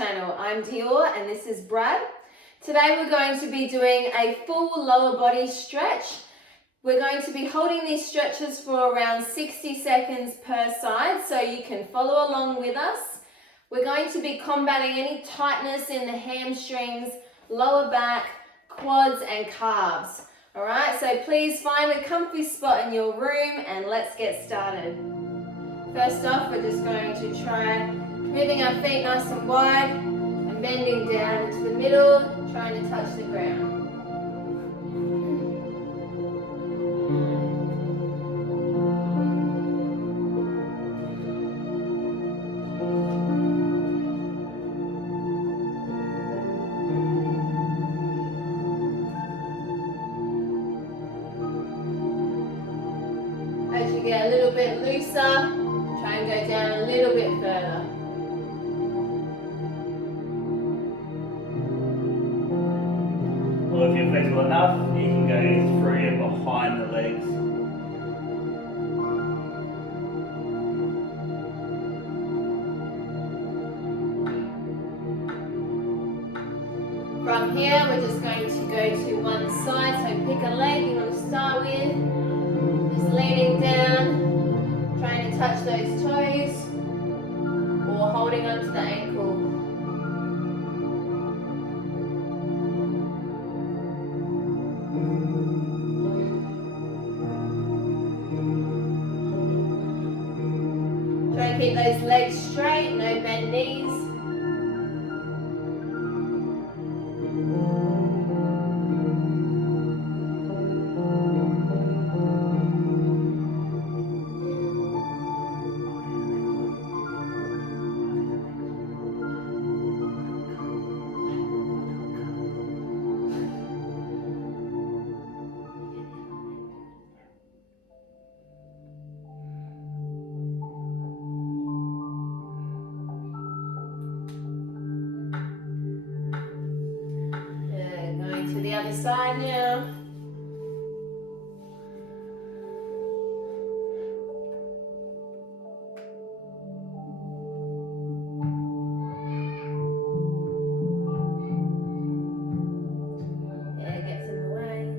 channel. I'm Dior and this is Brad. Today we're going to be doing a full lower body stretch. We're going to be holding these stretches for around 60 seconds per side so you can follow along with us. We're going to be combating any tightness in the hamstrings, lower back, quads and calves. Alright, so please find a comfy spot in your room and let's get started. First off, we're just going to try moving our feet nice and wide and bending down into the middle, trying to touch the ground. As you get a little bit looser, try and go down a little bit further. Or if you're flexible enough, you can go through and behind the legs. From here, we're just going to go to one side, so pick a leg you want to start with. Just leaning down, trying to touch those toes, or holding onto the ankle. Try and keep those legs straight, no bent knees. Going to the other side now. It gets in the way.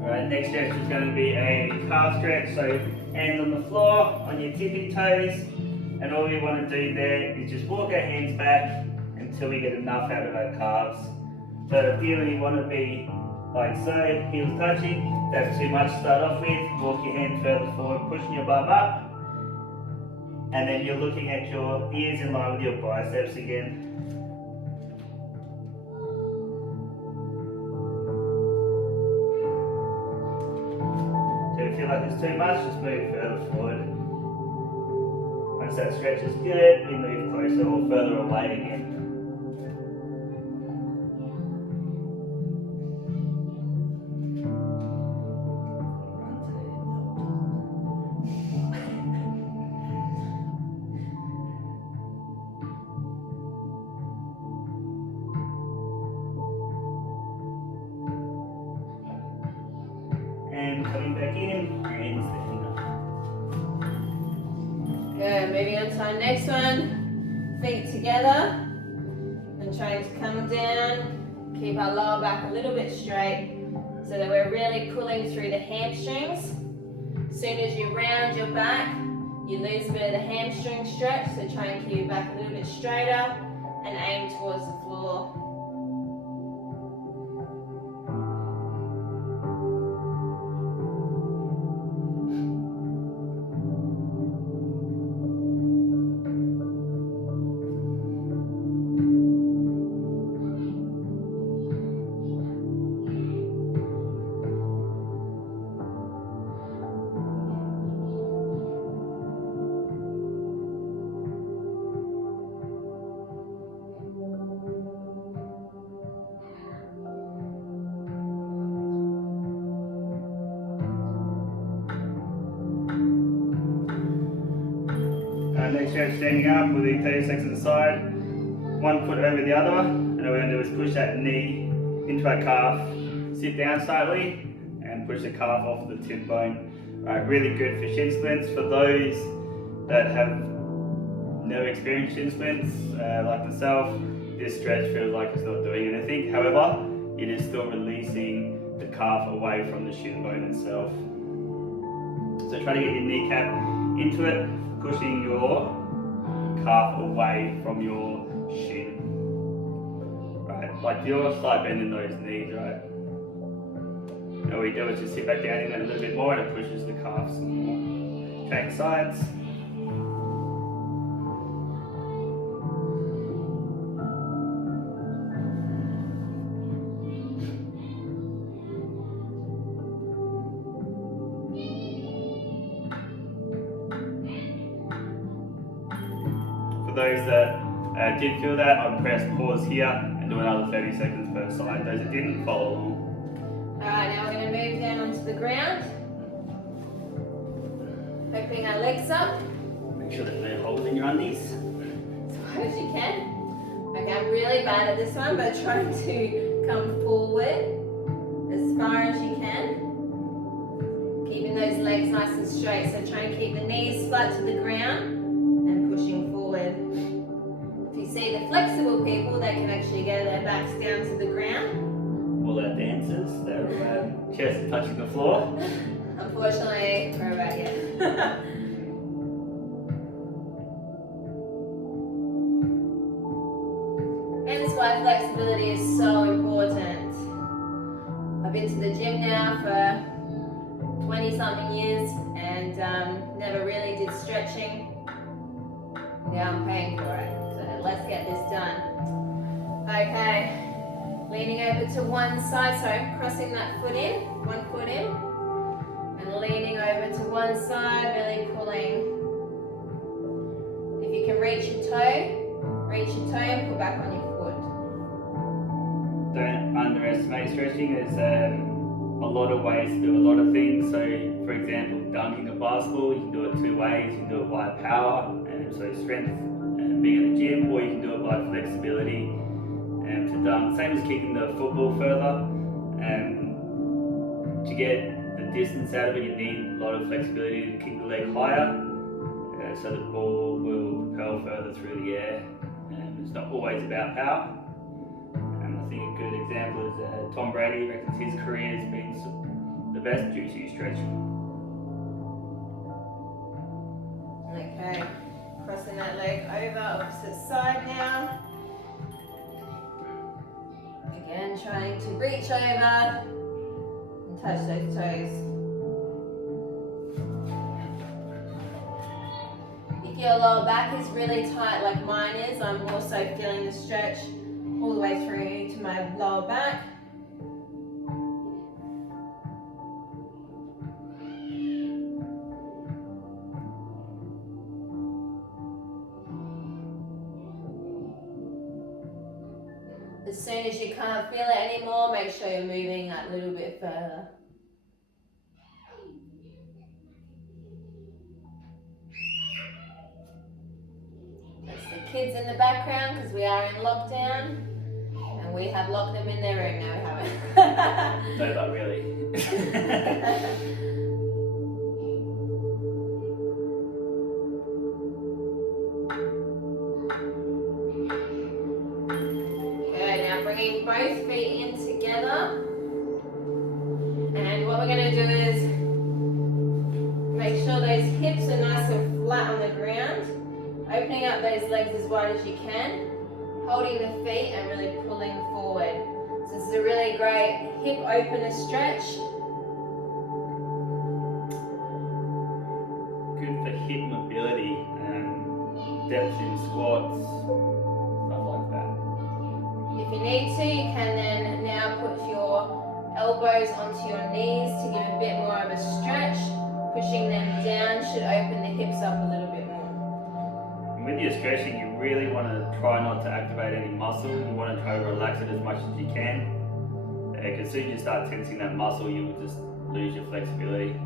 Alright, next stretch is going to be a calf stretch, so hands on the floor, on your tippy toes, and all we want to do there is just walk our hands back until we get enough out of our calves. So ideally you want to be like so, heels touching. If that's too much to start off with, walk your hands further forward, pushing your bum up, and then you're looking at your ears in line with your biceps again. So if you feel like it's too much, just move further forward. Once that stretch is good, we move closer or further away again. And coming back in, and standing up. Good, moving on to our next one. Feet together and trying to come down. Keep our lower back a little bit straight so that we're really pulling through the hamstrings. As soon as you round your back, you lose a bit of the hamstring stretch, so try and keep your back a little bit straighter and aim towards the floor. leg stretch standing up. We'll do 30 seconds aside. One foot over the other. And all we're going to do is push that knee into our calf. Sit down slightly and push the calf off the tib bone. Right, really good for shin splints. For those that have never experienced shin splints, like myself, this stretch feels like it's not doing anything. However, it is still releasing the calf away from the shin bone itself. So try to get your kneecap into it, pushing your calf away from your shin. Right, like Dior, slight bend in those knees, right? And all we do is just sit back down in it a little bit more and it pushes the calf some more. Change sides. For those that did feel that, I'd press pause here and do another 30 seconds per side. Those that didn't, follow along. Alright, now we're going to move down onto the ground. Opening our legs up. Make sure there's no holes in your undies. As wide as you can. Okay, I'm really bad at this one, but trying to come forward as far as you can. Keeping those legs nice and straight, so try and keep the knees flat to the ground and pushing forward. If you see the flexible people, they can actually get their backs down to the ground. All our dancers, their chest touching the floor. Unfortunately, we're about here. Hence why flexibility is so important. I've been to the gym now for 20 something years and never really did stretching. Now I'm paying for it, so let's get this done. Okay. Leaning over to one side, so crossing that foot in, one foot in, and leaning over to one side, really pulling. If you can reach your toe and pull back on your foot. Don't underestimate stretching. There's a lot of ways to do a lot of things. So, for example, dunking a basketball, you can do it two ways. You can do it by power, and so strength and being in the gym, or you can do it by flexibility. To dunk. Same as kicking the football further. To get the distance out of it, you need a lot of flexibility to kick the leg higher, so the ball will propel further through the air. It's not always about power. I think a good example is Tom Brady reckons his career has been the best due to stretching. Okay, crossing that leg over, opposite side now. Again, trying to reach over and touch those toes. If your lower back is really tight like mine is, I'm also feeling the stretch all the way through to my lower back. As soon as you can't feel it anymore, make sure you're moving that little bit further. That's the kids in the background because we are in lockdown and we have locked them in their room now, we haven't. No, but really. Bringing both feet in together, and what we're going to do is make sure those hips are nice and flat on the ground, opening up those legs as wide as you can, holding the feet and really pulling forward. So this is a really great hip opener stretch. Good for hip mobility and depth in squats. If you need to, you can then now put your elbows onto your knees to give a bit more of a stretch. Pushing them down should open the hips up a little bit more. When you're stretching, you really want to try not to activate any muscle. You want to try to relax it as much as you can. Because as soon as you start tensing that muscle, you will just lose your flexibility.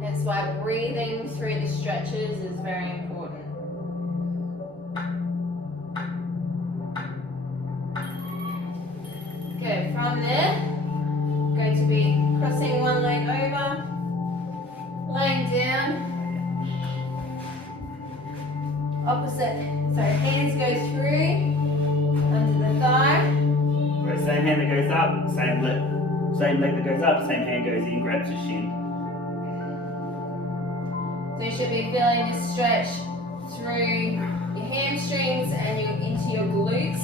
That's why breathing through the stretches is very important. opposite. So hands go through under the thigh. Right, same hand that goes up, same leg that goes up, same hand goes in, grabs the shin. So you should be feeling this stretch through your hamstrings and into your glutes.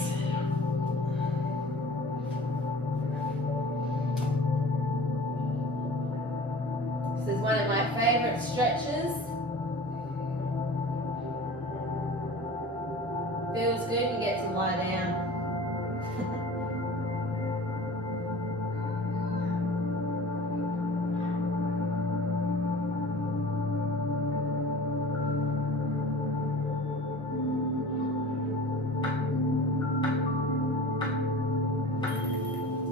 This is one of my favorite stretches. Feels good, you get to lie down.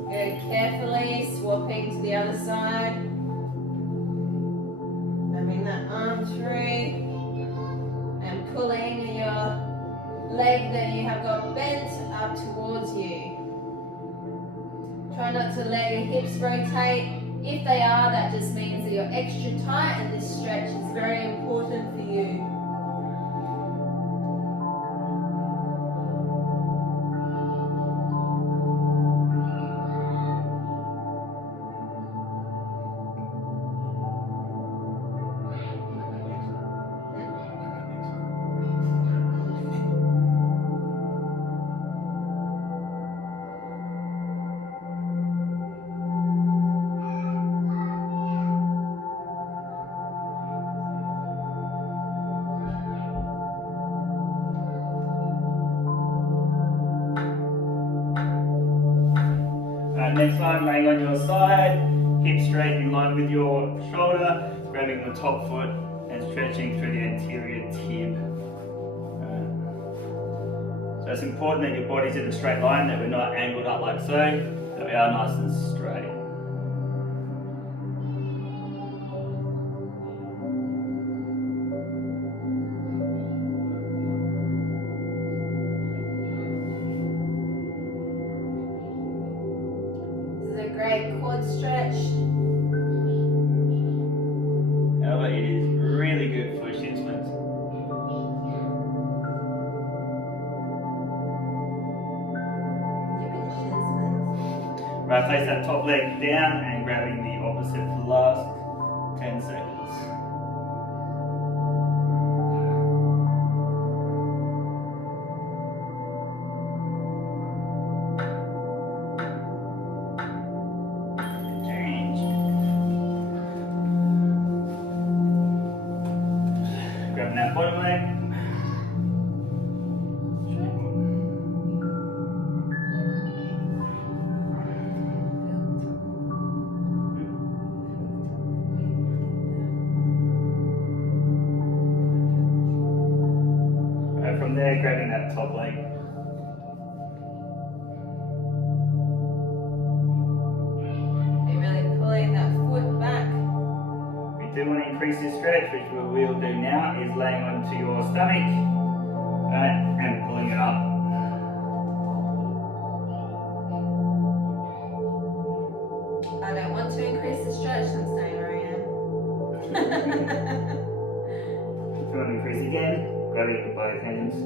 Good, carefully swapping to the other side. Having that arm through and pulling your leg that you have got bent up towards you. Try not to let your hips rotate. If they are, that just means that you're extra tight and this stretch is very important for you. Next one, laying on your side, hips straight in line with your shoulder, grabbing the top foot and stretching through the anterior tib. So it's important that your body's in a straight line, that we're not angled up like so, that we are nice and straight. Great quad stretch. However, it is really good for shin splints. Right, place that top leg down and grabbing the opposite for the last 10 seconds. Grabbing that bottom leg. Right, from there, grabbing that top leg. You're really pulling that foot back. We do want to increase this stretch, which we will do now, is laying onto your stomach, right, and pulling it up. I don't want to increase the stretch, I'm staying where I am. If you want to increase again, grab it with both hands.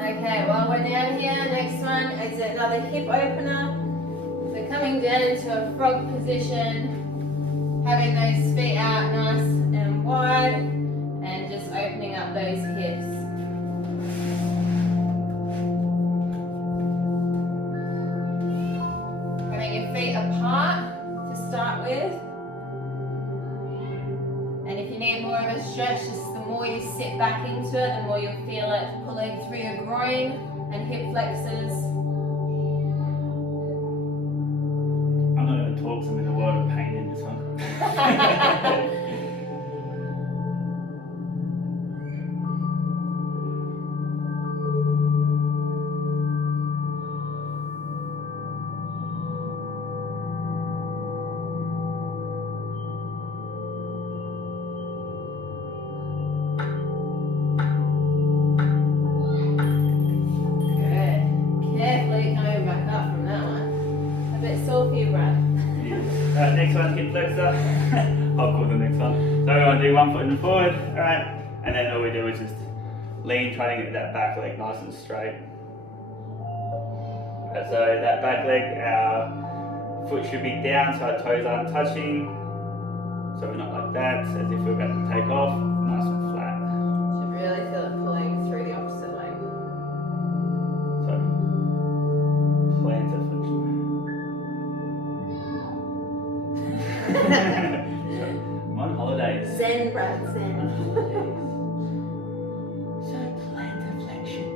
Okay, while we're down here, next one is another hip opener. So coming down into a frog position, having those feet out nice and wide, and just opening up those hips. Having your feet apart to start with. And if you need more of a stretch, just the more you sit back into it, the more you'll feel it pulling through your groin and hip flexors. I'm not going to talk, so I'm in a world of pain in this one. Good. Carefully coming back up from that one. A bit sore for you, Brad. hip flexor. I'll call the next one. So we're going to do one foot in forward, alright? And then all we do is just lean, trying to get that back leg nice and straight. Right, so that back leg, our foot should be down so our toes aren't touching. So we're not like that, as if we're about to take off, nice and flat. Should really feel it pulling through the opposite leg. So, plantar flexion. I'm on holidays. Zen, Brad, Zen. So plantar flexion.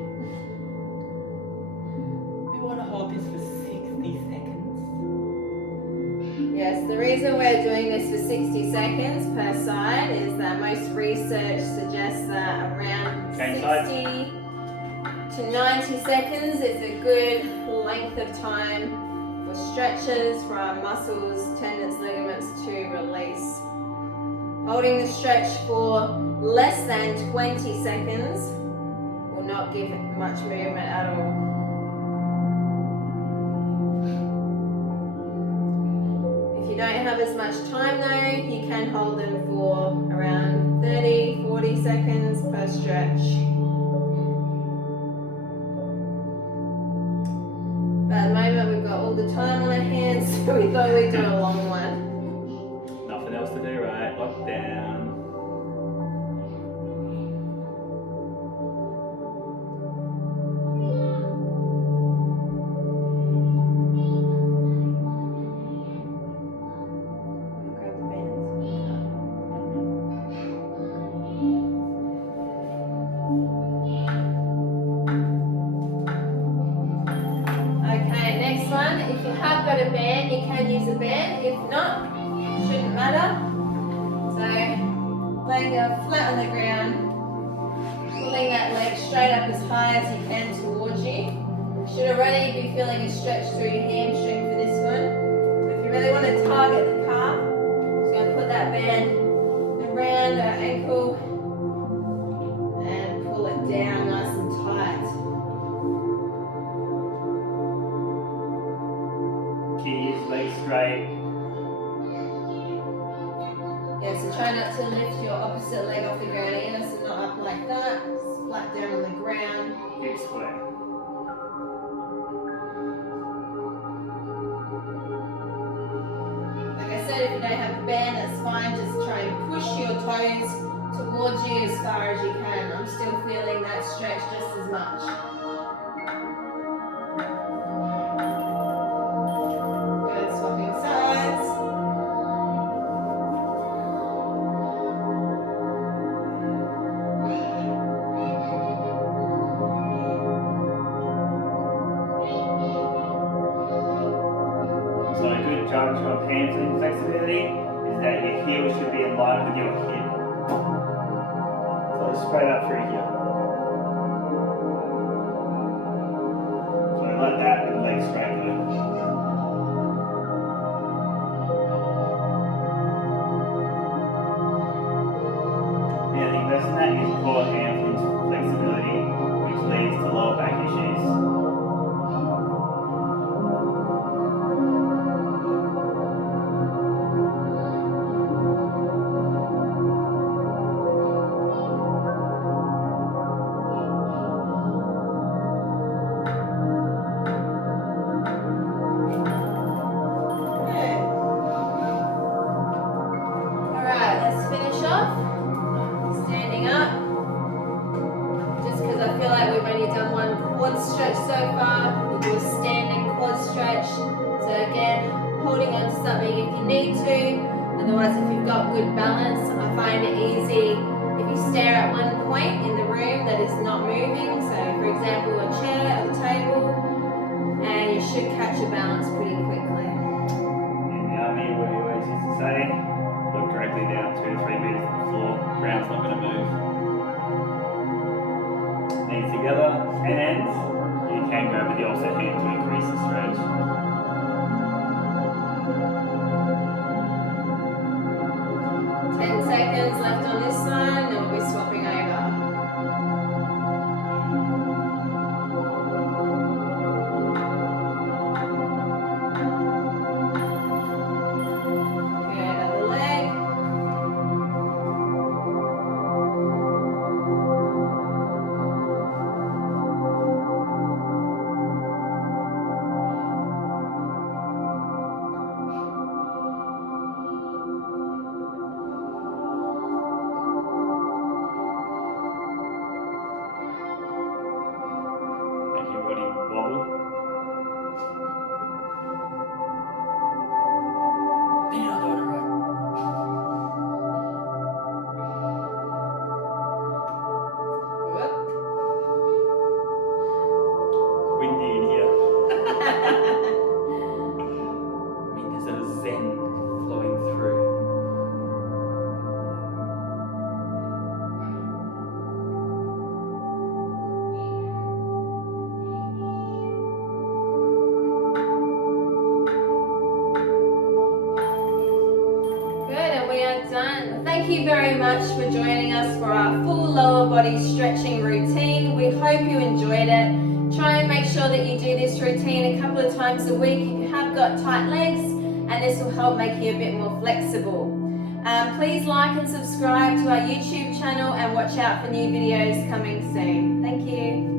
We want to hold this for 60 seconds. Yes, the reason we're doing this for 60 seconds per side is that most research suggests that around Change 60 to 90 seconds is a good length of time for stretches, for our muscles, tendons, ligaments to release. Holding the stretch for less than 20 seconds will not give much movement at all. If you don't have as much time though, you can hold them for around 30-40 seconds per stretch. But at the moment we've got all the time on our hands, so we thought we'd do a long one. Nothing else to do, right? Lock down. Grab the bands. Okay, next one. If you have got a band, you can use a band. If not, shouldn't matter. So, laying down flat on the ground, pulling that leg straight up as high as you can towards you. You should already be feeling a stretch through your hamstring for this one. But if you really want to target the calf, just going to put that band around our ankle and pull it down nice and tight. Keys, legs straight. Yeah, so try not to lift your opposite leg off the ground either, so not up like that, just flat down on the ground. Hips square. Like I said, if you don't have a band, that's fine, just try and push your toes towards you as far as you can. I'm still feeling that stretch just as much. Good, swapping sides. So a good judge of hamstring flexibility is that your heel should be in line with your hip. So straight up through here. So like that with legs straight though. Anything less than that is poor hamstring flexibility, which leads to lower back issues. Good. Alright, let's finish off. Standing up. Just because I feel like we've only done one quad stretch so far. We'll do a standing quad stretch. So again, holding on to something if you need to. Otherwise, if you've got good balance, I find it easy if you stare at one point in the room that is not moving. So for example, a chair or a table, and you should catch your balance pretty quickly. In the army, we always used to say, look directly down 2 to 3 meters to the floor, ground's not going to move. Knees together, and you can grab with the opposite hand to increase the stretch. 10 seconds left on this side, and we'll be swapping over. Good. thank you very much for joining us for our full lower body stretching routine. We hope you enjoyed it. Try and make sure that you do this routine a couple of times a week if you have got tight legs, and this will help make you a bit more flexible. Please like and subscribe to our YouTube channel and watch out for new videos coming soon. Thank you.